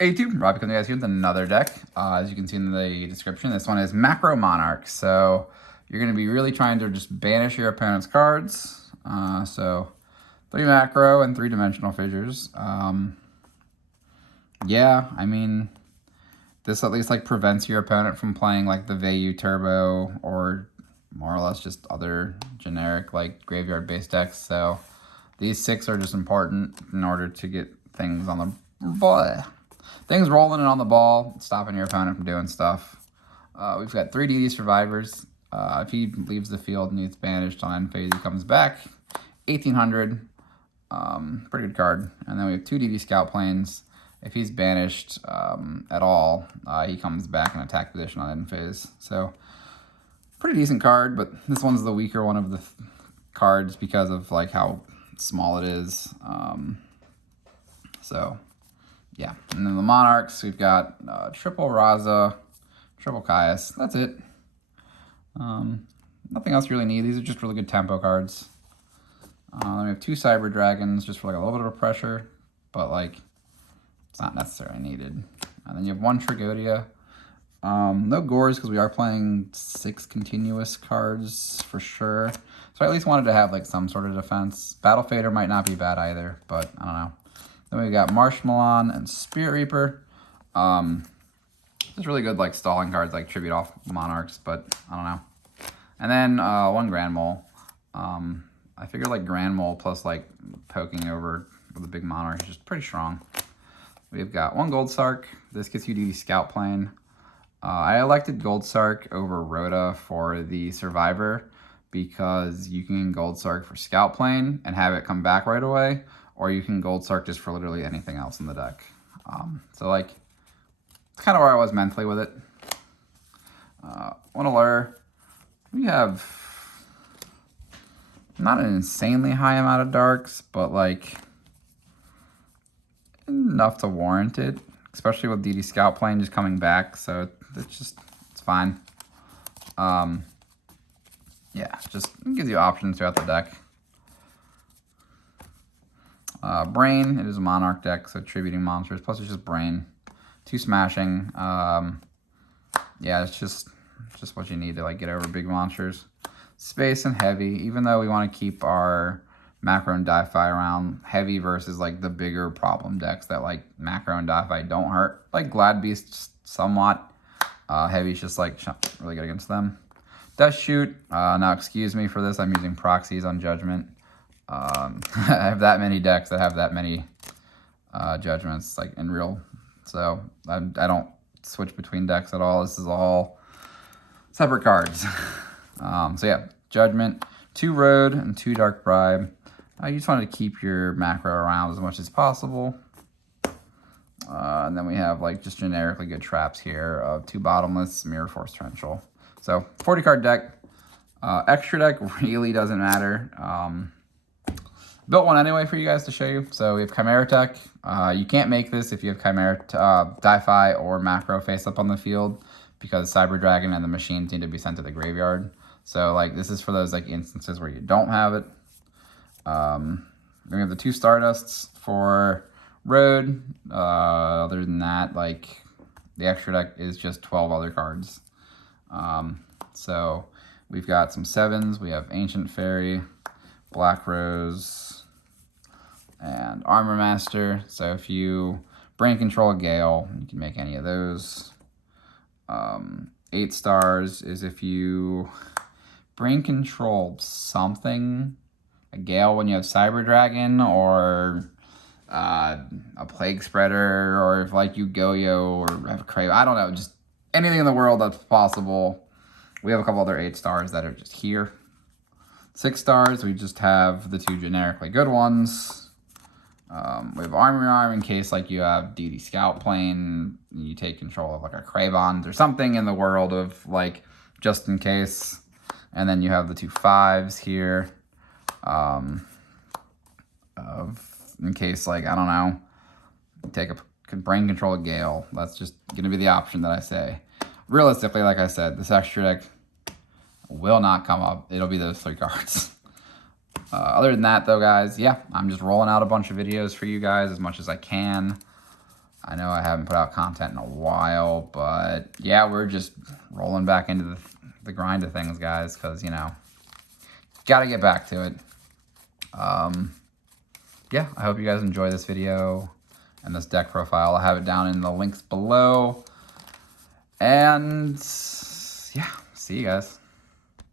A2, Robbie coming to you guys here with another deck. As you can see in the description, this one is Macro Monarch. So you're going to be really trying to just banish your opponent's cards. So 3 macro and 3-dimensional fissures. Yeah, I mean, this at least like prevents your opponent from playing like the Vayu Turbo or more or less just other generic like graveyard-based decks. So these 6 are just important in order to get things on the things rolling and on the ball, stopping your opponent from doing stuff. We've got 3 DD survivors. If he leaves the field and he's banished on end phase, he comes back. 1800. Pretty good card. And then we have 2 DD scout planes. If he's banished at all, he comes back in attack position on end phase. So pretty decent card, but this one's the weaker one of the cards because of like how small it is. So yeah, and then the Monarchs, we've got triple Raza, triple Caius. That's it. Nothing else you really need. These are just really good tempo cards. Then we have 2 Cyber Dragons just for like a little bit of pressure, but like it's not necessarily needed. And then you have 1 Tragodia. No Gores because we are playing 6 continuous cards for sure. So I at least wanted to have like some sort of defense. Battle Fader might not be bad either, but I don't know. Then we got Marshmalon and Spirit Reaper. Just really good like stalling cards like Tribute off Monarchs, but I don't know. And then 1 Grand Mole. I figure like Grand Mole plus like poking over with a big Monarch is just pretty strong. We've got 1 Gold Sark. This gets you DD Scout Plane. I elected Gold Sark over Rhoda for the Survivor because you can Gold Sark for Scout Plane and have it come back right away, or you can Gold Sark just for literally anything else in the deck. So like, it's kind of where I was mentally with it. 1 Allure. We have not an insanely high amount of darks, but like enough to warrant it, especially with DD Scout Plane just coming back. So it's fine. Yeah, just gives you options throughout the deck. Brain, it is a Monarch deck, so tributing monsters, plus it's just Brain. 2 Smashing. Yeah, it's just what you need to like get over big monsters. Space and Heavy, even though we want to keep our Macro and Di-Fi around, Heavy versus like the bigger problem decks that like Macro and Di-Fi don't hurt. Like Glad Beast somewhat. Heavy's just like really good against them. Dust Shoot. Now excuse me for this, I'm using proxies on Judgment. I have that many decks that have that many judgments like in real, so I don't switch between decks at all. This is all separate cards. So yeah, Judgment, 2 Road and 2 Dark Bribe. You just wanted to keep your macro around as much as possible. And then we have like just generically good traps here of 2 Bottomless, Mirror Force Torrential. So 40 card deck. Extra deck really doesn't matter. Built one anyway for you guys to show you. So we have Chimera Tech. You can't make this if you have Chimera, Di-Fi or Macro face up on the field because Cyber Dragon and the machines need to be sent to the graveyard. So like this is for those like instances where you don't have it. We have the 2 Stardusts for Road. Other than that, like the extra deck is just 12 other cards. So we've got some 7s. We have Ancient Fairy, Black Rose, and Armor Master. So if you brain control a Gale, you can make any of those. 8 stars is if you brain control something, a Gale when you have Cyber Dragon, or a Plague Spreader, or if like you Go-Yo or have a Crave. I don't know, just anything in the world that's possible. We have a couple other 8 stars that are just here. 6 stars, we just have the 2 generically good ones. We have Armory Arm in case like you have DD Scout Plane, you take control of like a Cravons or something in the world of like just in case. And then you have the 2 5s here. In case like, I don't know, take a brain control a Gale. That's just going to be the option that I say. Realistically, like I said, this extra deck will not come up. It'll be those 3 cards. Other than that, though, guys, yeah, I'm just rolling out a bunch of videos for you guys as much as I can. I know I haven't put out content in a while, but yeah, we're just rolling back into the grind of things, guys, because, you know, got to get back to it. Yeah, I hope you guys enjoy this video and this deck profile. I'll have it down in the links below. And yeah, see you guys.